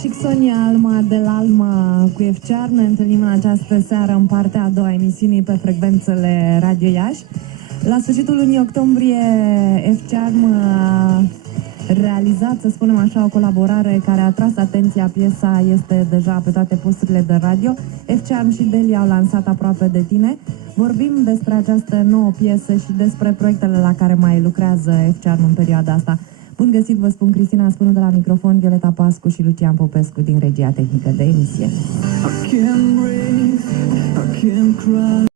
și Sonia Alma de la Alma cu FCR. Ne întâlnim în această seară în partea a doua emisiunii pe frecvențele Radio Iași. La sfârșitul lunii octombrie FCR a realizat, să spunem așa, o colaborare care a atras atenția. Piesa este deja pe toate posturile de radio. FCR și Delia au lansat Aproape de tine. Vorbim despre această nouă piesă și despre proiectele la care mai lucrează FCR în perioada asta. Bun găsit, vă spun Cristina Spânu de la microfon, Violeta Pascu și Lucian Popescu din regia tehnică de emisie.